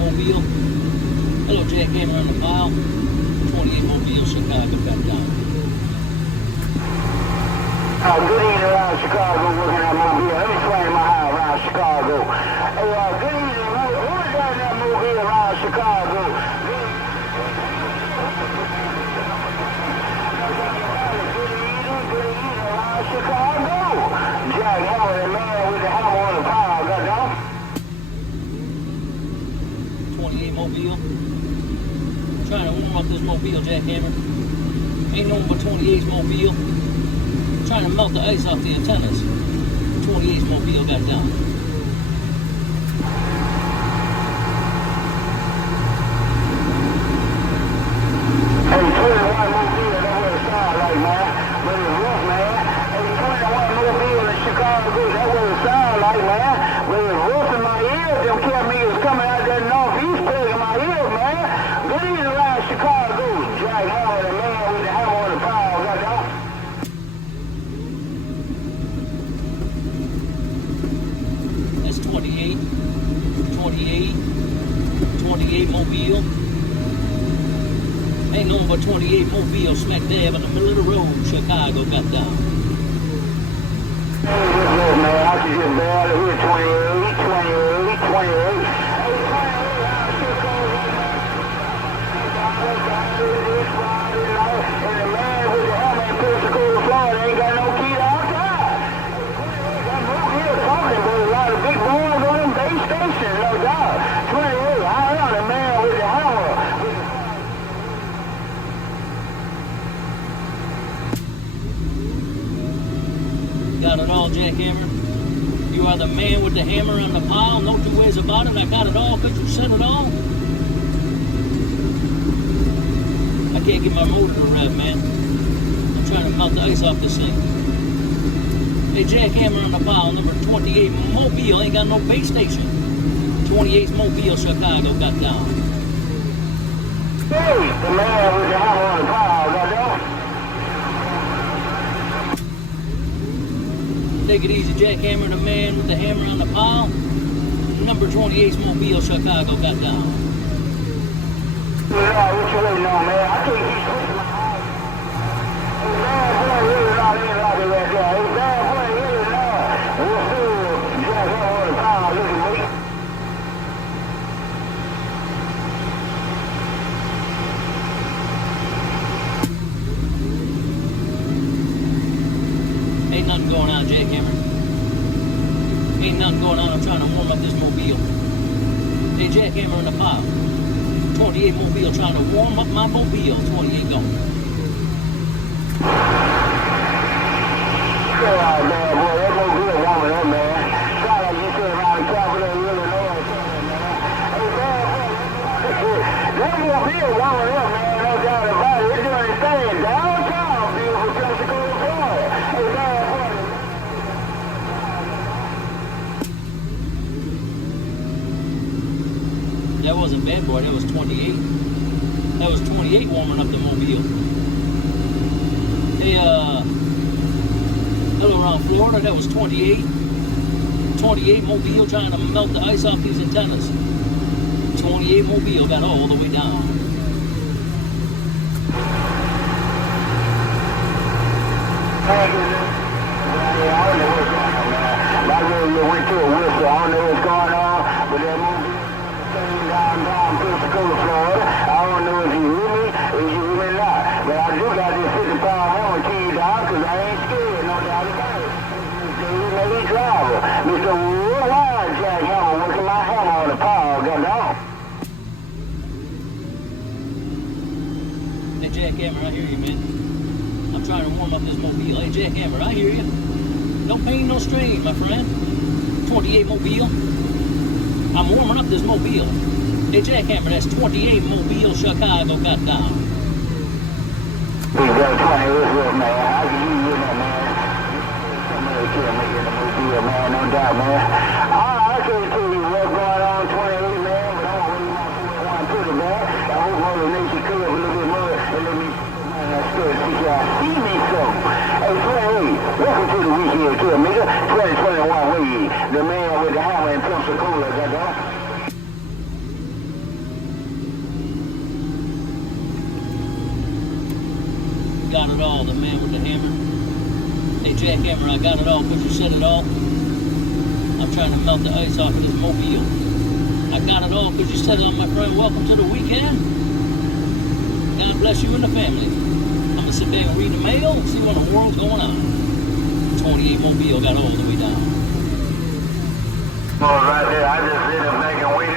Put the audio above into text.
Mobile. Hello, Jackhammer on the file. 28 Mobile, Chicago, back down. Good evening around Chicago, working at Mobile. Let me explain my house around Chicago. Hey, good evening. Who is that in that Mobile around Chicago? Good evening around Chicago. Jack Hammer, the man with the hammer on the pile, goddamn. 28 Mobile. Trying to warm up this Mobile, Jackhammer. Ain't nothing but 28's Mobile. Trying to melt the ice off the antennas. 28's Mobile got down. Hey, 21 Mobile, that's what it sounds like, man. But it's rough, man. Hey, 21 Mobile in Chicago, that's what it sounds like, man. But it's rough in my ears. Them cat meters coming out that northeast place in my ears, man. Good evening around Chicago. Jack Hammer, the man with the hammer on the pile, goddamn. That's 28. 28 Mobile. Ain't nothing but 28 Mobile smack dab in the middle of the road. Chicago got down. Hey, look, man, I can just barely hear 28. Hey, 28, I'm still cold right now. And the man with the helmet in Pensacola, Florida ain't got no key to outside. Hey, 28, I'm over here talking with a lot of big boys on them base stations, no doubt. 28, I am the man with the hammer. Got it all, Jackhammer. You are the man with the hammer on the pile. No two ways about it. I got it all. Could you said it all? I can't get my motor to rev, man. I'm trying to melt the ice off this thing. Hey, Jackhammer on the pile, number 28 Mobile. Ain't got no base station. 28's Mobile, Chicago got down. Hey, the man with the hammer on the pile, goddamn. Take it easy, Jackhammer, the man with the hammer on the pile. Number 28's Mobile, Chicago got down. Yeah, what you waiting on, man? I can't keep switching my eyes. Hey, bad boy, really not in like it right there. Hey, bad boy, really not. What's good? Jack Hammer on the pile, look at me. Ain't nothing going on, Jackhammer. Ain't nothing going on. I'm trying to warm up this Mobile. Hey, Jackhammer in the pile. 28 Mobile trying to warm up my Mobile. 28 going. Chill out, bad boy. That's no good warming up, man. Sound like you sit around the Capitol, Illinois or something, man. Hey, bad boy. That Mobile warming up, man. No doubt about it. It's doing its thing downtown, beautiful Pensacola, Florida. Hey, bad boy. That wasn't bad boy, that was 28. That was 28 warming up the Mobile. Hey, hello around Florida, that was 28. 28 Mobile trying to melt the ice off these antennas. 28 Mobile got all the way down. Thank you. Yeah, I don't know what's going on, man. My radio went to a whistle. I don't know what's going on, but that Mobile down Pensacola, Florida. I don't know if you hear me or you hear me not. But I do got this 50-pound hammer keyed down because I ain't scared, no doubt about it. Mr. Lady Driver, Mr. Worldwide Jack Hammer, working my hammer on the pile, got down. Hey, Jackhammer, I hear you, man. I'm trying to warm up this Mobile. Hey, Jackhammer, I hear you. No pain, no strain, my friend. 28 Mobile. I'm warming up this Mobile. Hey, Jackhammer, that's 28 Mobile, Chicago, got down. We got 20 with man. I can use you in that, man. Somebody kill me in the Mobile, man. No doubt, man. I can't tell you what's going on 28, man, but I'm going to really want to put it, man. I hope Mother Nature could have a little bit more and let me see y'all see me some. Hey, 28, welcome to the weekend, kill nigga. 2021 weed. The man with the hammer in Pensacola, goddamn. Got it all, the man with the hammer. Hey, Jackhammer, I got it all. Could you set it all? I'm trying to melt the ice off of this Mobile. I got it all. Could you set it on, my friend? Welcome to the weekend. God bless you and the family. I'm going to sit back and read the mail and see what in the world's going on. 28 Mobile got all the way down. Well, right there, I just ended up making weed.